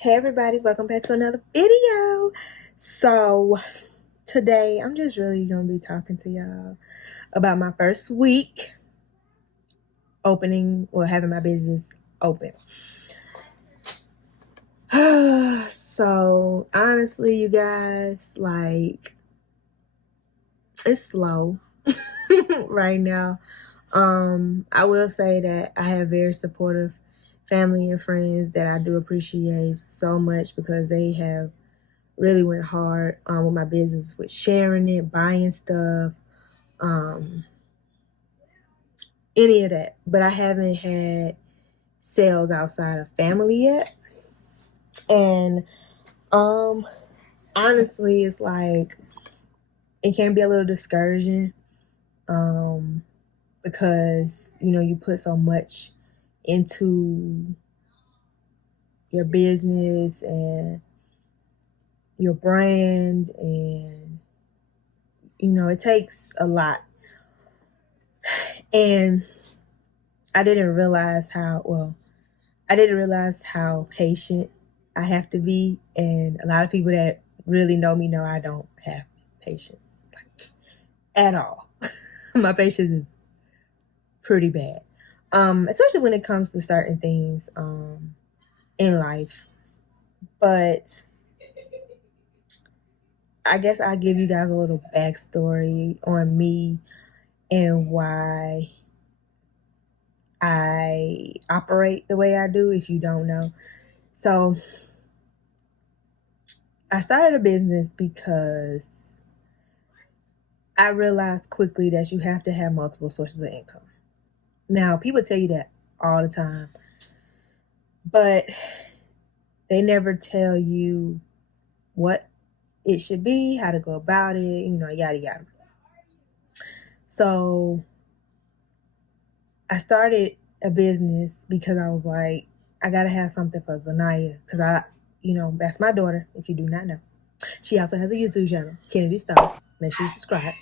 Hey everybody, welcome back to another video. So today I'm just really gonna be talking to y'all about my first week opening or having my business open. So honestly, you guys, like, it's slow right now. I will say that I have very supportive family and friends that I do appreciate so much because they have really went hard with my business, with sharing it, buying stuff, any of that. But I haven't had sales outside of family yet. And honestly, it's like it can be a little discouraging because you put so much into your business and your brand, and it takes a lot. And I didn't realize how patient I have to be. And a lot of people that really know me know I don't have patience, like, at all. My patience is pretty bad, especially when it comes to certain things in life. But I guess I'll give you guys a little backstory on me and why I operate the way I do, if you don't know. So I started a business because I realized quickly that you have to have multiple sources of income. Now, people tell you that all the time, but they never tell you what it should be, how to go about it, yada, yada. So I started a business because I was like, I got to have something for Zanaya because that's my daughter, if you do not know. She also has a YouTube channel, Kennedy Star. Make sure you subscribe.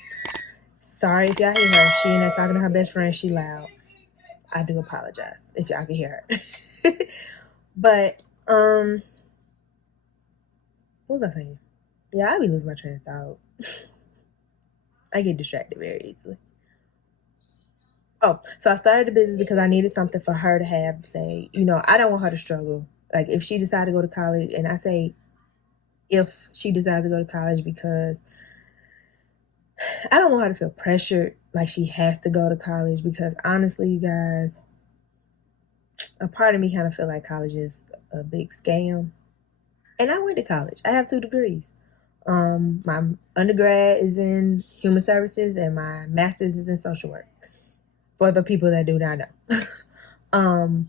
Sorry if y'all hear her. She in there talking to her best friend. She loud. I do apologize if y'all can hear her. But what was I saying? Yeah, I be losing my train of thought. I get distracted very easily. Oh, so I started the business because I needed something for her to have. Say, I don't want her to struggle. Like, if she decided to go to college, and I say if she decides to go to college because I don't want her to feel pressured like she has to go to college, because honestly, you guys, a part of me kind of feel like college is a big scam. And I went to college. I have 2 degrees. My undergrad is in human services and my master's is in social work, for the people that do not know.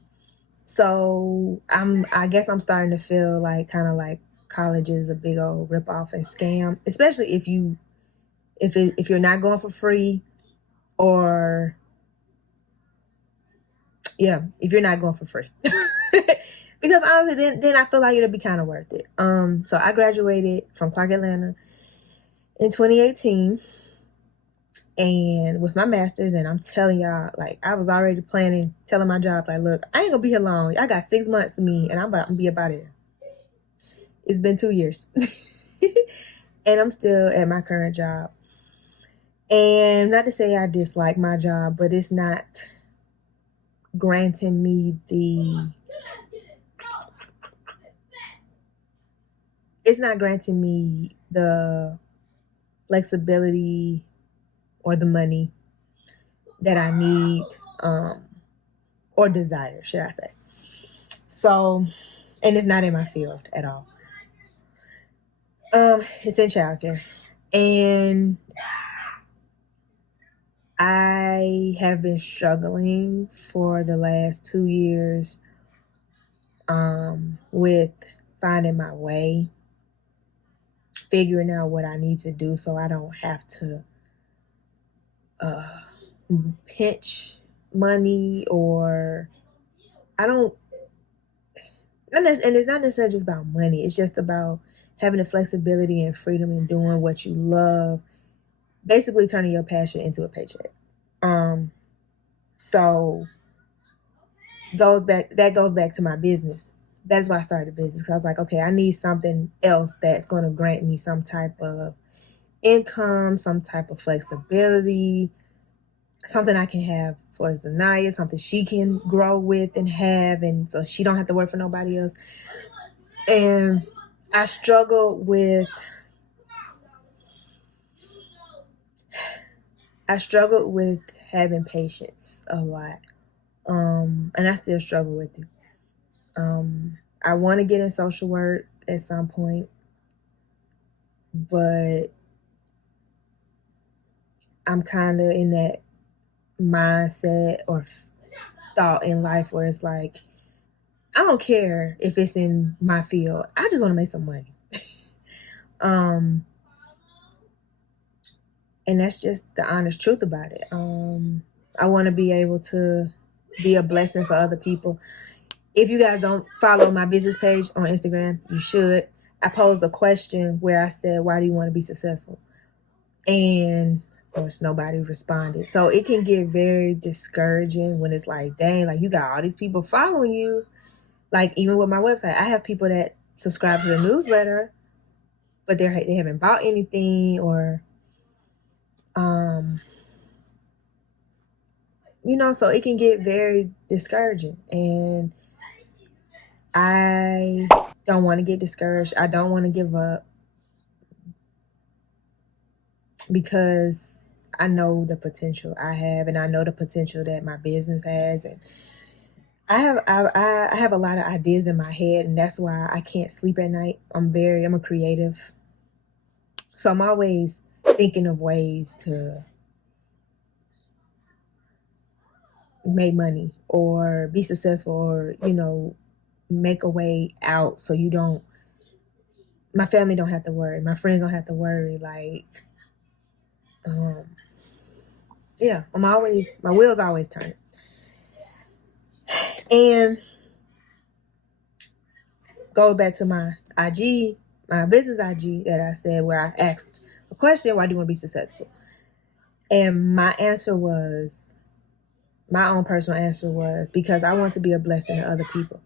So I guess I'm starting to feel like kind of like college is a big old ripoff and scam, especially if you're not going for free, or if you're not going for free. Because honestly, then I feel like it'll be kind of worth it. So I graduated from Clark Atlanta in 2018, and with my master's, and I'm telling y'all, like, I was already telling my job, like, look, I ain't gonna be here long. I got 6 months to me, and I'm about to be about it. It's been 2 years, and I'm still at my current job. And not to say I dislike my job, but it's not granting me the flexibility or the money that I need, or desire, should I say. So, and it's not in my field at all. It's in childcare. And I have been struggling for the last 2 years with finding my way, figuring out what I need to do so I don't have to pinch money, or and it's not necessarily just about money. It's just about having the flexibility and freedom in doing what you love, basically turning your passion into a paycheck. So that goes back to my business. that's why I started the business. Because I was like, okay, I need something else that's going to grant me some type of income, some type of flexibility, something I can have for Zanaya, something she can grow with and have, and so she don't have to work for nobody else. And I struggled with having patience a lot. And I still struggle with it. I want to get in social work at some point, but I'm kind of in that mindset or thought in life where it's like, I don't care if it's in my field. I just want to make some money. And that's just the honest truth about it. I want to be able to be a blessing for other people. If you guys don't follow my business page on Instagram, you should. I posed a question where I said, why do you want to be successful? And of course, nobody responded. So it can get very discouraging when it's like, dang, like you got all these people following you. Like even with my website, I have people that subscribe to the newsletter, but they haven't bought anything, or so it can get very discouraging. And I don't want to get discouraged. I don't want to give up because I know the potential I have, and I know the potential that my business has, and I have a lot of ideas in my head, and that's why I can't sleep at night. I'm a creative, so I'm always thinking of ways to make money or be successful, or make a way out so my family don't have to worry, my friends don't have to worry. Like, yeah, my wheels always turning. And go back to my IG, my business IG that I said, where I asked a question, why do you want to be successful? And my own personal answer was, because I want to be a blessing to other people.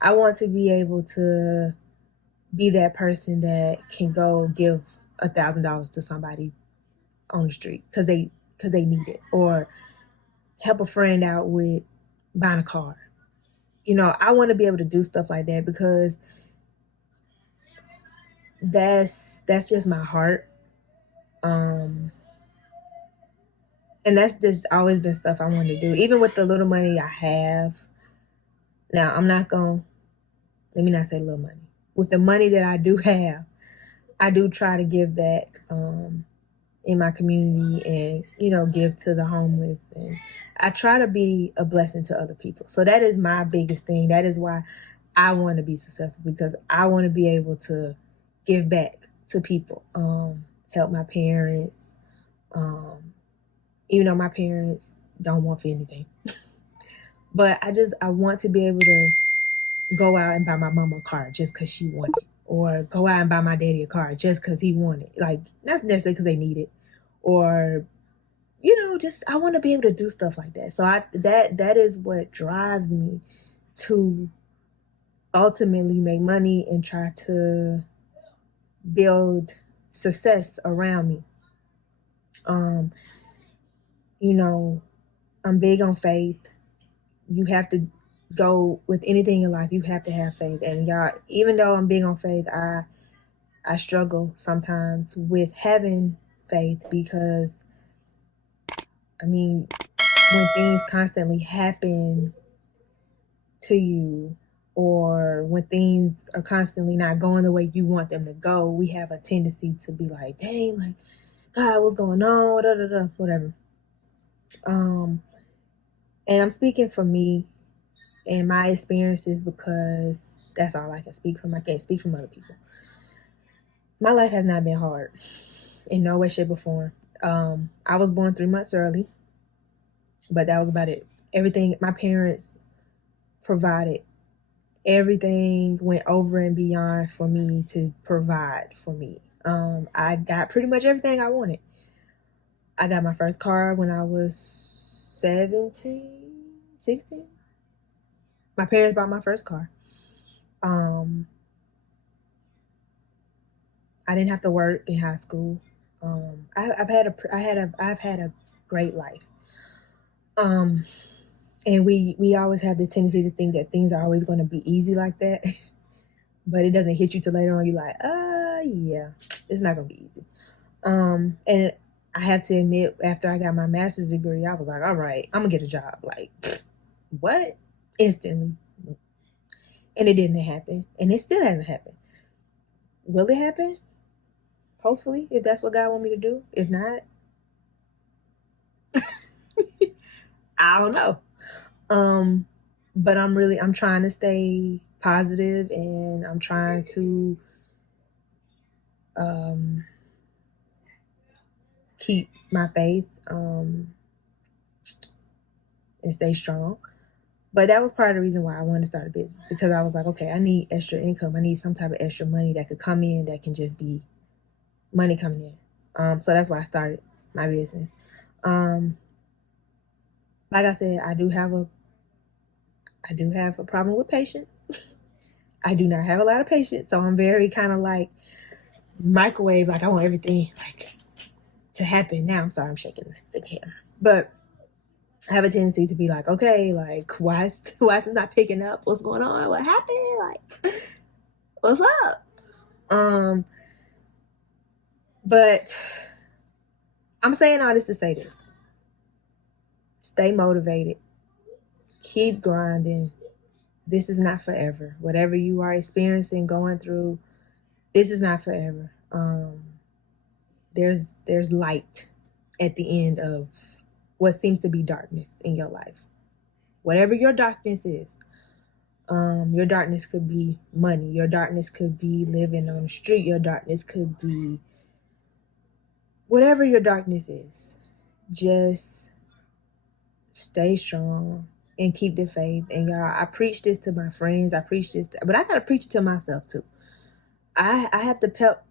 I want to be able to be that person that can go give $1,000 to somebody on the street because they need it, or help a friend out with buying a car. I want to be able to do stuff like that because that's just my heart. And that's just always been stuff I want to do, even with the little money I have. Now, let me not say little money. With the money that I do have, I do try to give back in my community, and, give to the homeless. And I try to be a blessing to other people. So that is my biggest thing. That is why I want to be successful, because I want to be able to give back to people, help my parents, even though my parents don't want for anything. But I want to be able to go out and buy my mama a car just because she wanted it, or go out and buy my daddy a car just because he wanted it. Like, not necessarily because they need it, or just I want to be able to do stuff like that. So that is what drives me to ultimately make money and try to build success around me. I'm big on faith. You have to go with anything in life. You have to have faith. And y'all, even though I'm big on faith, I struggle sometimes with having faith, because when things constantly happen to you, or when things are constantly not going the way you want them to go, we have a tendency to be like, dang, like, God, what's going on? Da, da, da, whatever. And I'm speaking for me and my experiences, because that's all I can speak from. I can't speak from other people. My life has not been hard in no way, shape, or form. I was born 3 months early, but that was about it. Everything my parents provided, everything went over and beyond for me to provide for me. I got pretty much everything I wanted. I got my first car when I was 17, 16. My parents bought my first car. Um, I didn't have to work in high school. I've had a great life. And we always have this tendency to think that things are always going to be easy like that, but it doesn't hit you till later on. You're like, yeah, it's not gonna be easy. And I have to admit, after I got my master's degree, I was like, all right, I'm gonna get a job. Like, what? Instantly. And it didn't happen. And it still hasn't happened. Will it happen? Hopefully, if that's what God want me to do. If not, I don't know. Um, but I'm trying to stay positive, and I'm trying to um keep my faith and stay strong. But that was part of the reason why I wanted to start a business, because I was like, okay, I need extra income. I need some type of extra money that could come in, that can just be money coming in. So that's why I started my business. Um, like I said, I do have a problem with patience. I do not have a lot of patience, so I'm very kind of like microwave. Like I want everything like to happen now. I'm sorry, I'm shaking the camera, but I have a tendency to be like, okay, like why is it not picking up? What's going on? What happened? Like, what's up? Um, but I'm saying all this to say this: stay motivated, keep grinding. This is not forever. Whatever you are experiencing, going through, this is not forever. There's light at the end of what seems to be darkness in your life. Whatever your darkness is, your darkness could be money. Your darkness could be living on the street. Your darkness could be whatever your darkness is. Just stay strong and keep the faith. And y'all, I preach this to my friends. I preach this, but I gotta preach it to myself too. I have to pep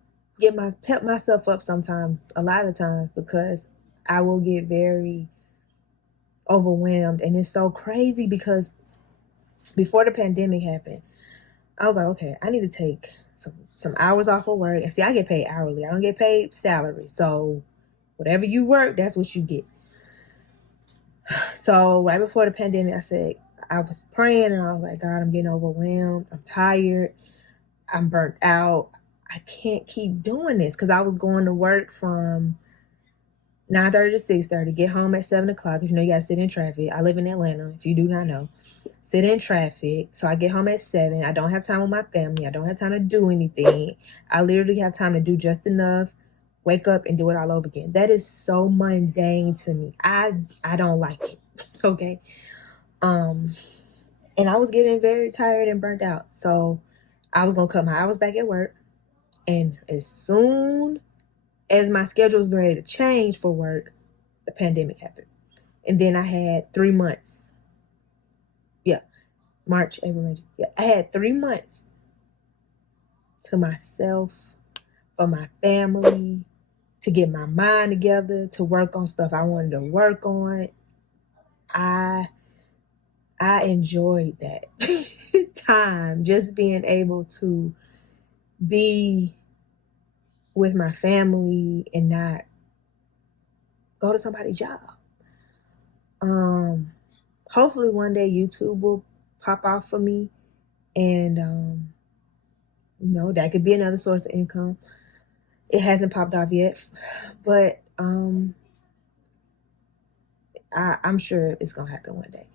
myself up sometimes, a lot of times, because I will get very overwhelmed, and it's so crazy because before the pandemic happened, I was like, okay, I need to take some hours off of work. And see, I get paid hourly. I don't get paid salary. So whatever you work, that's what you get. So right before the pandemic, I was praying, and I was like, God, I'm getting overwhelmed. I'm tired. I'm burnt out. I can't keep doing this, because I was going to work from 9:30 to 6:30, get home at 7 o'clock, because you know you gotta sit in traffic. I live in Atlanta, if you do not know. Sit in traffic. So I get home at 7. I don't have time with my family. I don't have time to do anything. I literally have time to do just enough, wake up, and do it all over again. That is so mundane to me. I don't like it. Okay. And I was getting very tired and burnt out. So I was gonna cut my hours back at work. And as soon as my schedule was ready to change for work, the pandemic happened. And then I had 3 months. Yeah. March, April, May. Yeah. I had 3 months to myself, for my family, to get my mind together, to work on stuff I wanted to work on. I enjoyed that time, just being able to be with my family and not go to somebody's job. Hopefully one day YouTube will pop off for me, and that could be another source of income. It hasn't popped off yet, but I'm sure it's gonna happen one day.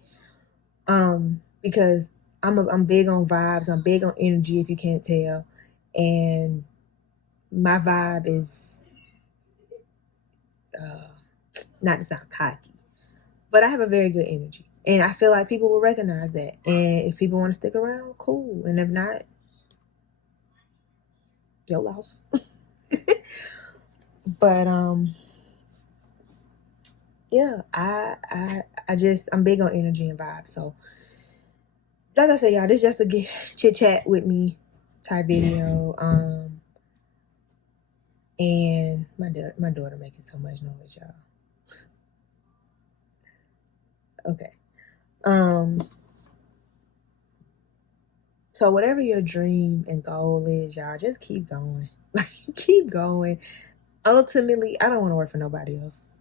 Because I'm big on vibes. I'm big on energy, if you can't tell, and my vibe is not to sound cocky, but I have a very good energy, and I feel like people will recognize that. And if people want to stick around, cool. And if not, your loss. But yeah, I'm big on energy and vibes. So like I said, y'all, this just a chit chat with me type video. And my daughter making so much noise, y'all. Okay. So whatever your dream and goal is, y'all, just keep going. Like, keep going. Ultimately, I don't want to work for nobody else.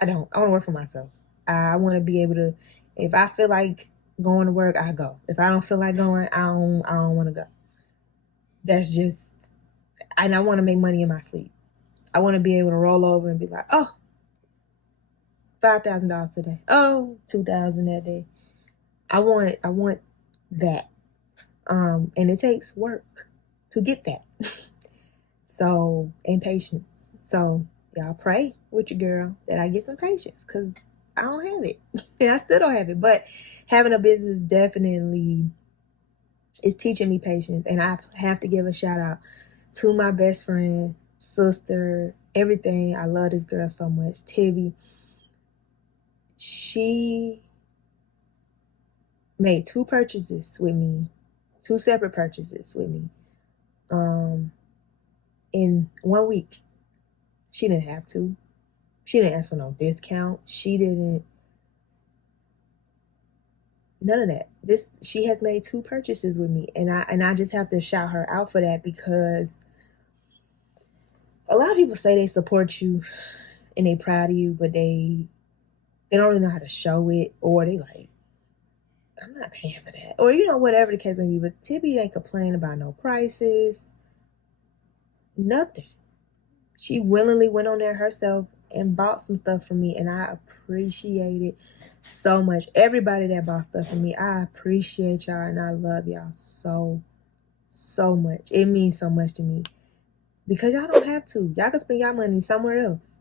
I don't. I want to work for myself. I want to be able to, if I feel like going to work, I go. If I don't feel like going, I don't want to go. That's just, and I want to make money in my sleep. I want to be able to roll over and be like, oh, $5,000 today. Oh, 2,000 that day. I want that. And it takes work to get that. So, and patience. So, y'all pray with your girl that I get some patience, because I don't have it. And I still don't have it. But having a business definitely is teaching me patience. And I have to give a shout out to my best friend, sister, everything. I love this girl so much. Tibby. She made 2 purchases with me, 2 separate purchases with me, in 1 week. She didn't have to. She didn't ask for no discount. She didn't. None of that. She has made 2 purchases with me, and I just have to shout her out for that, because a lot of people say they support you and they proud of you, but they don't really know how to show it, or they like, I'm not paying for that, or whatever the case may be. But Tibby ain't complaining about no prices, nothing. She willingly went on there herself and bought some stuff for me, and I appreciate it so much. Everybody that bought stuff for me, I appreciate y'all, and I love y'all so much. It means so much to me, because y'all don't have to. Y'all can spend y'all money somewhere else.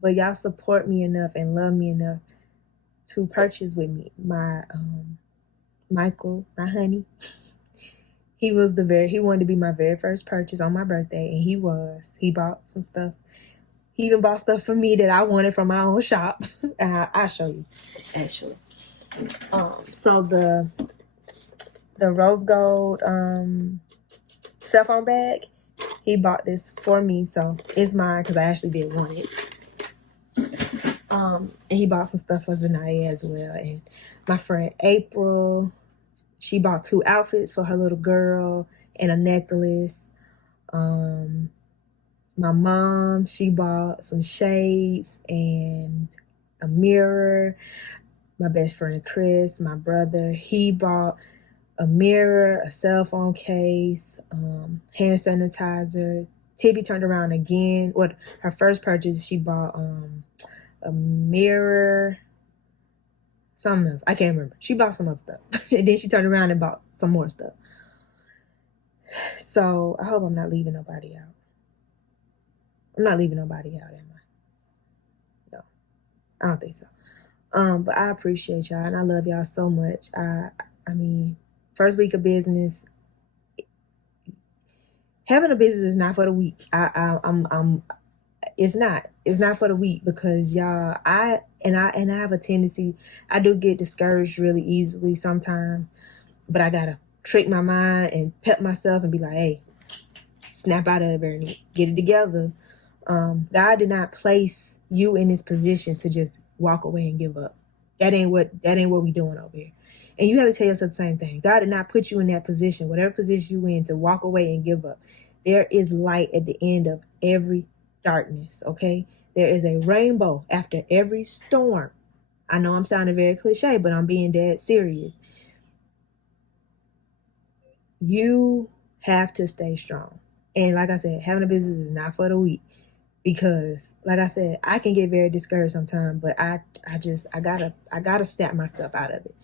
But y'all support me enough and love me enough to purchase with me. My Michael, my honey, he wanted to be my very first purchase on my birthday, and he bought some stuff. He even bought stuff for me that I wanted from my own shop. I'll show you, actually. So the rose gold cell phone bag, he bought this for me, so it's mine because I actually did want it. And he bought some stuff for Zanaya as well. And my friend April, she bought 2 outfits for her little girl and a necklace. My mom, she bought some shades and a mirror. My best friend Chris, my brother, he bought a mirror, a cell phone case, hand sanitizer. Tibby turned around again. Her first purchase, she bought a mirror, something else. I can't remember. She bought some other stuff. And then she turned around and bought some more stuff. So I hope I'm not leaving nobody out. I'm not leaving nobody out, am I? No, I don't think so. But I appreciate y'all, and I love y'all so much. I mean, first week of business. Having a business is not for the weak. It's not for the weak, because y'all, I have a tendency, I do get discouraged really easily sometimes, but I gotta trick my mind and pep myself and be like, hey, snap out of it, Bernie, get it together. God did not place you in this position to just walk away and give up. That ain't what we doing over here. And you have to tell yourself the same thing. God did not put you in that position, whatever position you in, to walk away and give up. There is light at the end of every darkness, okay? There is a rainbow after every storm. I know I'm sounding very cliche, but I'm being dead serious. You have to stay strong. And like I said, having a business is not for the weak, because like I said, I can get very discouraged sometimes, but I gotta snap myself out of it.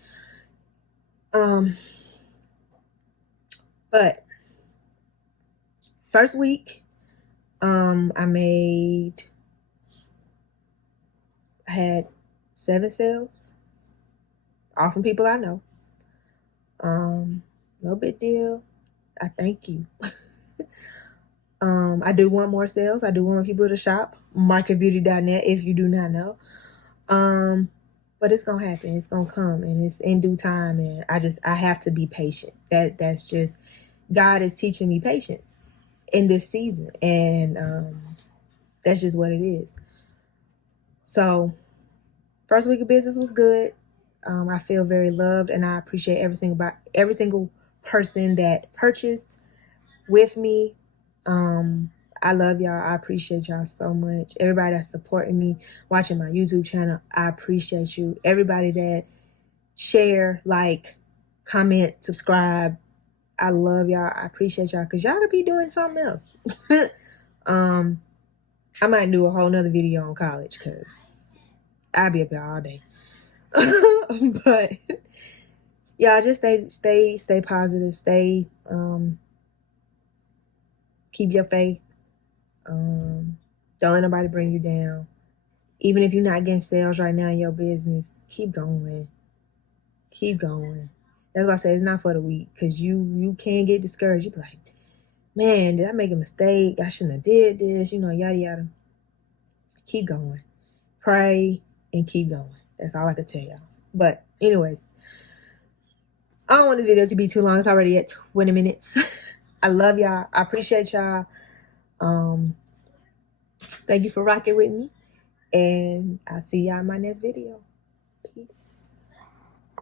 But first week, I had 7 sales, all from people I know. No big deal. I thank you. I do want more sales. I do want more people to shop. Marketbeauty.net, if you do not know. But it's gonna happen. It's gonna come, and it's in due time. And I have to be patient. That's just, God is teaching me patience in this season, and that's just what it is. So, first week of business was good. I feel very loved, and I appreciate every single person that purchased with me. I love y'all. I appreciate y'all so much. Everybody that's supporting me, watching my YouTube channel, I appreciate you. Everybody that share, like, comment, subscribe, I love y'all. I appreciate y'all, because y'all could be doing something else. I might do a whole nother video on college, because I'll be up here all day. But y'all just stay positive. Keep your faith. Don't let nobody bring you down. Even if you're not getting sales right now in your business, keep going. Keep going. That's why I say it's not for the weak, because you can get discouraged. You be like, man, did I make a mistake? I shouldn't have did this, yada yada. Keep going. Pray and keep going. That's all I can tell y'all. But anyways, I don't want this video to be too long. It's already at 20 minutes. I love y'all. I appreciate y'all. Thank you for rocking with me. And I'll see y'all in my next video. Peace.